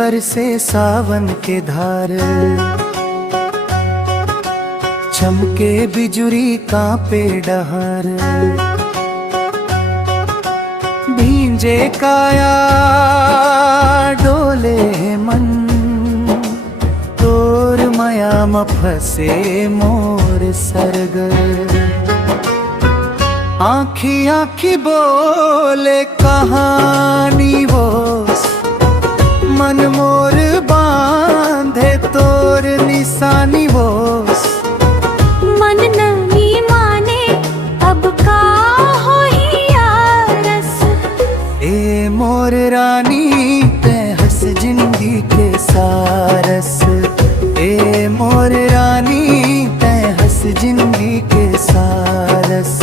बरसे सावन के धार, चमके बिजुरी कांपे डहर, भींजे काया डोले मन, तोर माया म फसे मोर सरगर। आँखी आँखी बोले कहानी वो, मन मोर बांधे तोर निशानी वो। मन नहीं माने अब का होई यारस, ए मोर रानी ते हंस जिंदगी के सारस, ए मोर रानी ते हंस जिंदगी के सारस।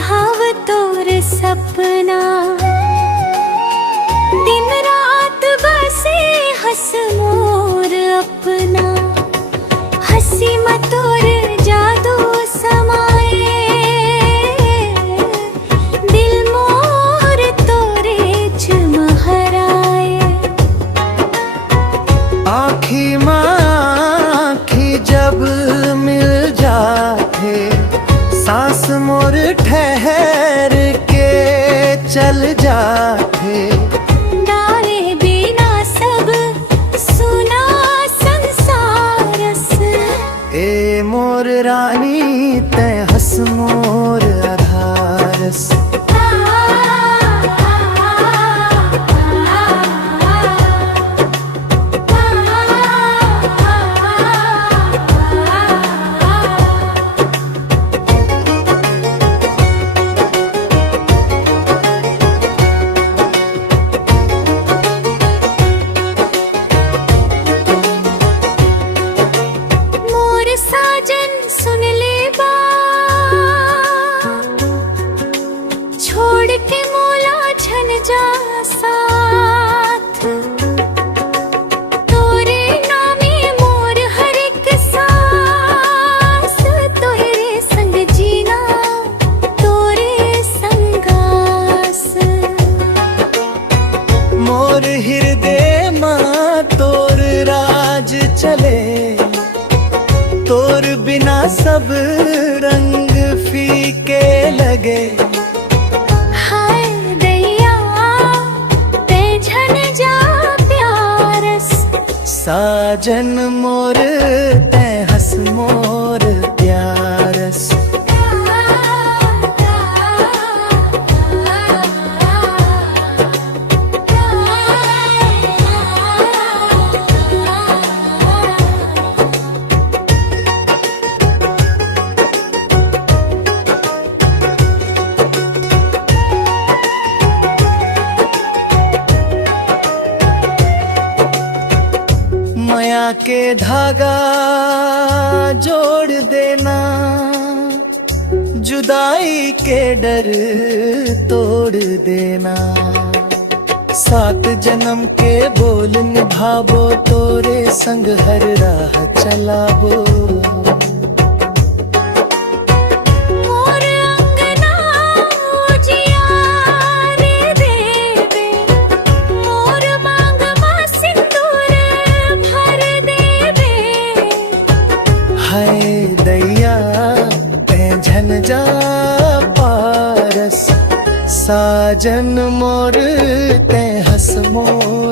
हाव तोर सपना, दिन रात बसे हंस मोर अपना। हंसी म तोर जादू समाए, दिल मोर तोरे चमहराए। आँखी में आँखी जब मिल जाते, सांस मोर ठहर के चल जाते। डारे बिना सब सुना संसारस, ए मोर रानी ते हंस मोर आधारस। साजन सुन ले बात, छोड़ के मोला छन जा साथ। तोरे नामे मोर हर एक सांस, तोरे संग जीना तोरे संगास। मोर हृदय माँ तोर राज चले, तोर बिना सब रंग फीके लगे। हाय दैया ते झन जा प्यारस, साजन मोर ते हंस मोर प्यारस। माया के धागा जोड़ देना, जुदाई के डर तोड़ देना। 7 जन्म के बोल निभाबो, तोरे संग हर राह चलाबो। हाय दैया ते झन जा पारस, साजन मोर ते हंस मोर